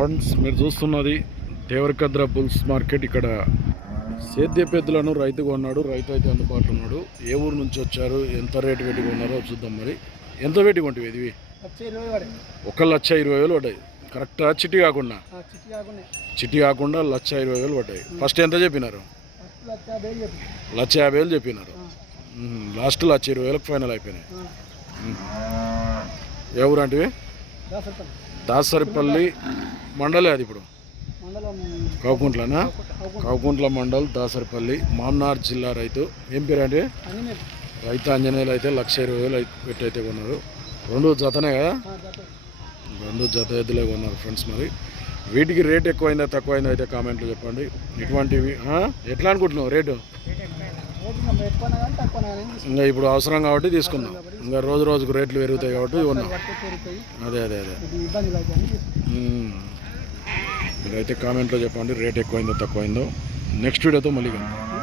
Friends మీరు చూస్తున్నది Devarakadra bulls market. ఇక్కడ సేద్య పెద్దలను రైతు కొన్నాడు రైతు అయితే అందుబాటులో ఉన్నాడు. ఏ ఊరు నుంచి వచ్చారు ఎంత రేటు పెట్టి కొన్నారో చూద్దాం మరి. ఎంత పెట్టి కొంటివి ఇది? ఒక లక్ష ఇరవై వేలు పడ్డాయి. కరెక్టా చిట్టి కాకుండా? చిట్టి కాకుండా. లక్ష ఇరవై వేలు పడ్డాయి. ఫస్ట్ ఎంత చెప్పినారు? లక్ష యాభై వేలు చెప్పినారు. లాస్ట్ లక్ష ఇరవై వేలకు ఫైనల్ అయిపోయినాయి. ఏ ఊరు అంటే దాసరిపల్లి మండలే అది ఇప్పుడు. కాకుంట్లనా కాకుంట్ల మండల్ దాసరిపల్లి మామ్నార్ జిల్లా రైతు. ఏం పేరు అంటే మేము రైతు ఆంజనేయులు అయితే లక్ష ఇరవై వేలు అయితే పెట్టి అయితే కొన్నారు. రెండు జతనే కదా? రెండు జత ఎద్దులే కొన్నారు ఫ్రెండ్స్ మరి. వీటికి రేట్ ఎక్కువైందా తక్కువైందా అయితే కామెంట్లో చెప్పండి. ఇటువంటివి? ఎట్లా అనుకుంటున్నావు రేటు? ఇంకా ఇప్పుడు అవసరం కాబట్టి తీసుకున్నాం ఇంకా రోజు రోజుకు రేట్లు పెరుగుతాయి కాబట్టి పెరుగుతాయి. అదే అదే అదే. మీరైతే కామెంట్లో చెప్పండి రేట్ ఎక్కువైందో తక్కువైందో. నెక్స్ట్ వీడియోతో మళ్ళీ కలుద్దాం.